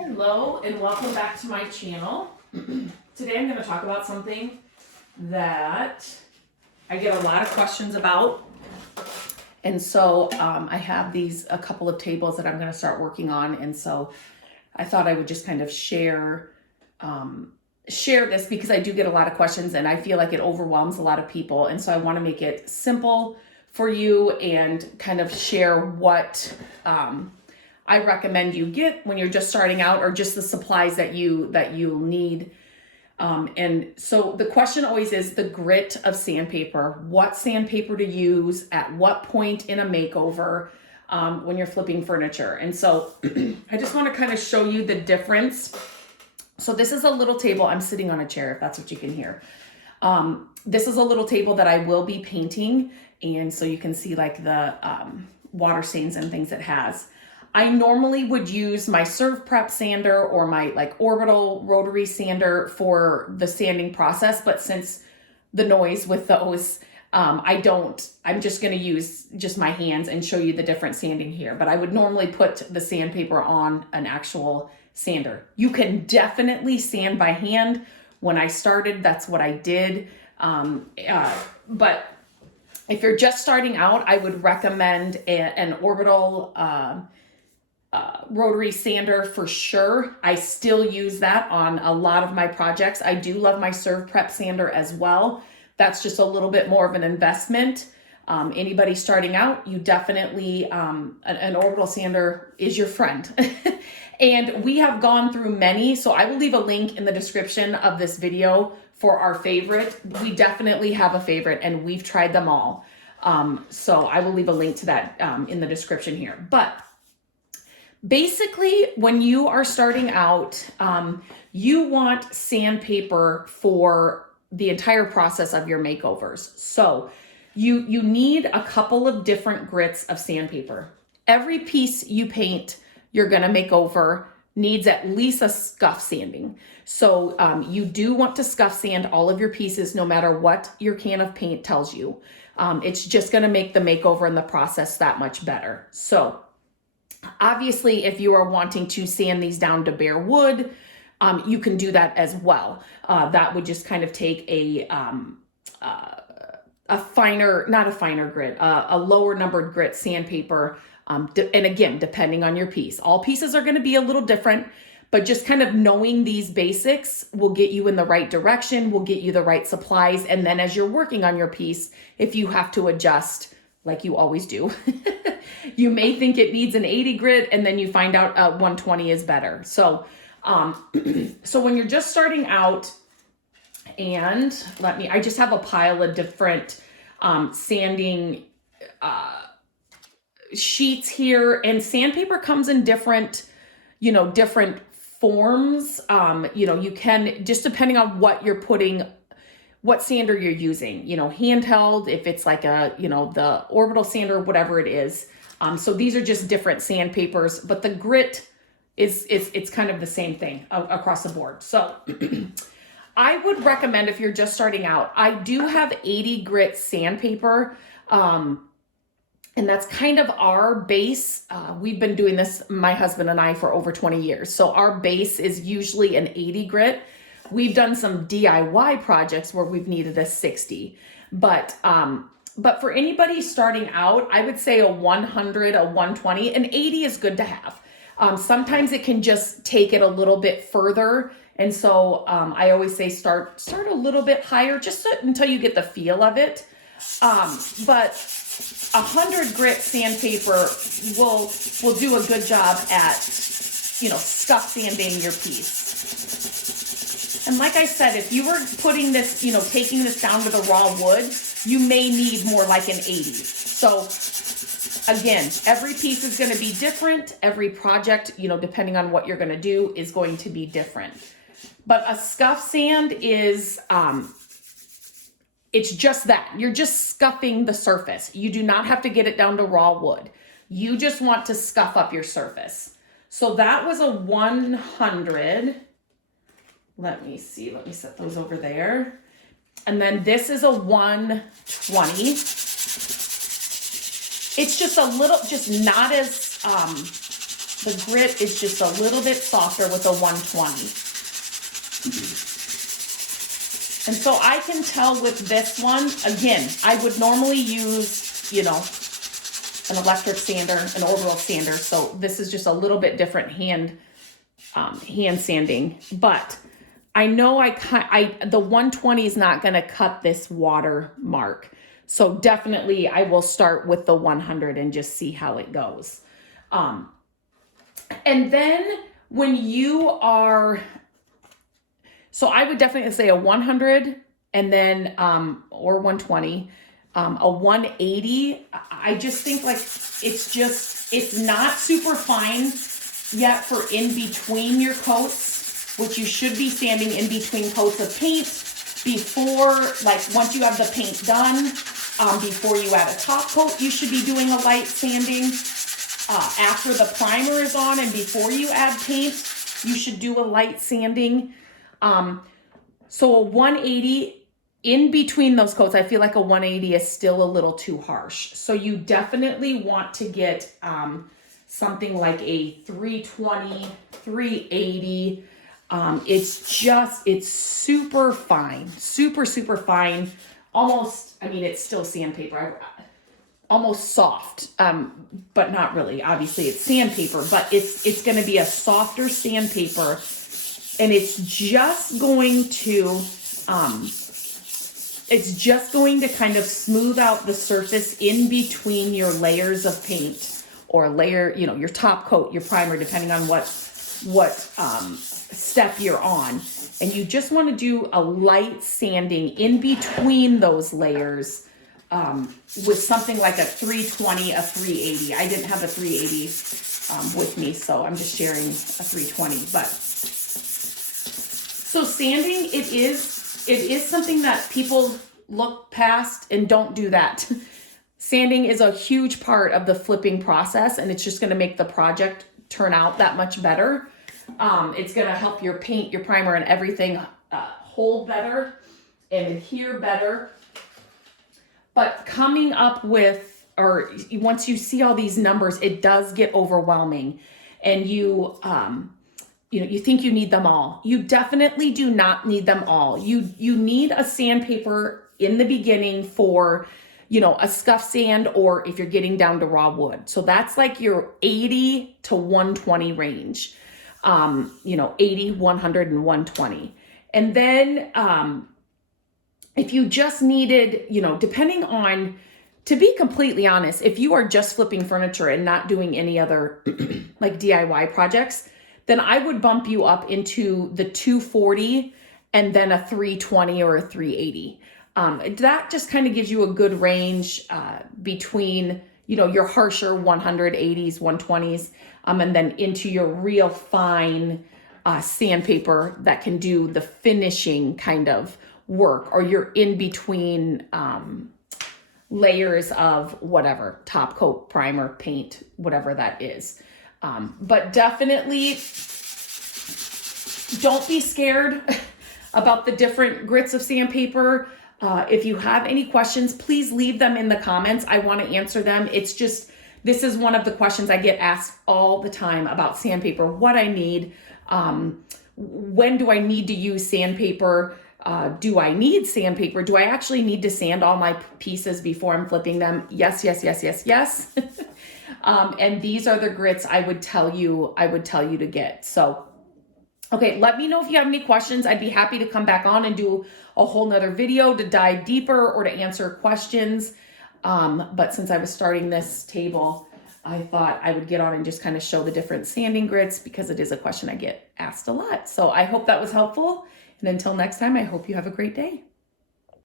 Hello and welcome back to my channel. Today I'm going to talk about something that I get a lot of questions about. And so I have a couple of tables that I'm going to start working on. And so I thought I would just kind of share this because I do get a lot of questions and I feel like it overwhelms a lot of people. And so I want to make it simple for you and kind of share what I recommend you get when you're just starting out, or just the supplies that you'll need. And so the question always is the grit of sandpaper. What sandpaper to use at what point in a makeover when you're flipping furniture. And so I just want to kind of show you the difference. So this is a little table. I'm sitting on a chair, if that's what you can hear. This is a little table that I will be painting. And so you can see like the water stains and things it has. I normally would use my Servprep sander or my like orbital rotary sander for the sanding process. But since the noise with those, I'm just going to use just my hands and show you the different sanding here. But I would normally put the sandpaper on an actual sander. You can definitely sand by hand. When I started, that's what I did. But if you're just starting out, I would recommend an orbital rotary sander for sure. I still use that on a lot of my projects. I do love my Servprep sander as well. That's just a little bit more of an investment. Anybody starting out, you definitely, an orbital sander is your friend. And we have gone through many, so I will leave a link in the description of this video for our favorite. We definitely have a favorite and we've tried them all. So I will leave a link to that in the description here. But basically, when you are starting out, you want sandpaper for the entire process of your makeovers. So you need a couple of different grits of sandpaper. Every piece you paint, you're going to make over needs at least a scuff sanding. So you do want to scuff sand all of your pieces, no matter what your can of paint tells you. It's just going to make the makeover and the process that much better. So obviously, if you are wanting to sand these down to bare wood, you can do that as well. That would just kind of take a lower numbered grit sandpaper. And again, depending on your piece, all pieces are going to be a little different, but just kind of knowing these basics will get you in the right direction, will get you the right supplies. And then as you're working on your piece, if you have to adjust, like you always do, you may think it needs an 80 grit and then you find out 120 is better. So, so when you're just starting out, and I just have a pile of different sanding sheets here, and sandpaper comes in different forms. You can, just depending on what you're putting, what sander you're using, handheld, if it's like the orbital sander, whatever it is. So these are just different sandpapers, but the grit it's kind of the same thing across the board. So I would recommend, if you're just starting out, I do have 80 grit sandpaper. And that's kind of our base. We've been doing this, my husband and I, for over 20 years. So our base is usually an 80 grit. We've done some DIY projects where we've needed a 60. But for anybody starting out, I would say a 100, a 120, an 80 is good to have. Sometimes it can just take it a little bit further. And so I always say start a little bit higher, just until you get the feel of it. But 100 grit sandpaper will do a good job at, scuff sanding your piece. And like I said, if you were putting this, taking this down to the raw wood, you may need more like an 80. So again, every piece is going to be different. Every project, depending on what you're going to do, is going to be different. But a scuff sand is, it's just that. You're just scuffing the surface. You do not have to get it down to raw wood. You just want to scuff up your surface. So that was a 100. Let me see. Let me set those over there. And then this is a 120. It's just a little, just not as the grit is just a little bit softer with a 120. And so I can tell with this one, again, I would normally use, you know, an electric sander, an Orbital sander. So this is just a little bit different hand sanding, but I know the 120 is not going to cut this water mark. So definitely I will start with the 100 and just see how it goes. And then when you are, so I would definitely say a 100 and then, or 120, a 180. I just think like, it's not super fine yet for in between your coats, which you should be sanding in between coats of paint before, like once you have the paint done, before you add a top coat, you should be doing a light sanding. After the primer is on and before you add paint, you should do a light sanding. So a 180 in between those coats, I feel like a 180 is still a little too harsh. So you definitely want to get something like a 320, 380. It's super fine, super fine. Almost, I mean, it's still sandpaper, almost soft, but not really. Obviously it's sandpaper, but it's going to be a softer sandpaper, and it's just going to kind of smooth out the surface in between your layers of paint, or layer, you know, your top coat, your primer, depending on what step you're on. And you just want to do a light sanding in between those layers with something like a 320, a 380. I didn't have a 380 with me, so I'm just sharing a 320. But so sanding, it is something that people look past and don't do that. Sanding is a huge part of the flipping process, and it's just going to make the project turn out that much better. It's going to help your paint, your primer, and everything hold better and adhere better. But coming up with, or once you see all these numbers, it does get overwhelming, and you think you need them all. You definitely do not need them all. You need a sandpaper in the beginning for, you know, a scuff sand, or if you're getting down to raw wood. So that's like your 80 to 120 range. 80, 100, and 120. And then if you just needed, you know, depending on, to be completely honest, if you are just flipping furniture and not doing any other like DIY projects, then I would bump you up into the 240 and then a 320 or a 380. That just kind of gives you a good range between, you know, your harsher 180s, 120s, and then into your real fine sandpaper that can do the finishing kind of work, or you're in between layers of whatever, top coat, primer, paint, whatever that is. But definitely don't be scared about the different grits of sandpaper. If you have any questions, please leave them in the comments. I want to answer them. It's just, this is one of the questions I get asked all the time about sandpaper, what I need, when do I need to use sandpaper? Do I need sandpaper? Do I actually need to sand all my pieces before I'm flipping them? Yes. And these are the grits I would tell you to get. So, okay, let me know if you have any questions. I'd be happy to come back on and do a whole nother video to dive deeper or to answer questions. But since I was starting this table, I thought I would get on and just kind of show the different sanding grits, because it is a question I get asked a lot. So I hope that was helpful. And until next time, I hope you have a great day.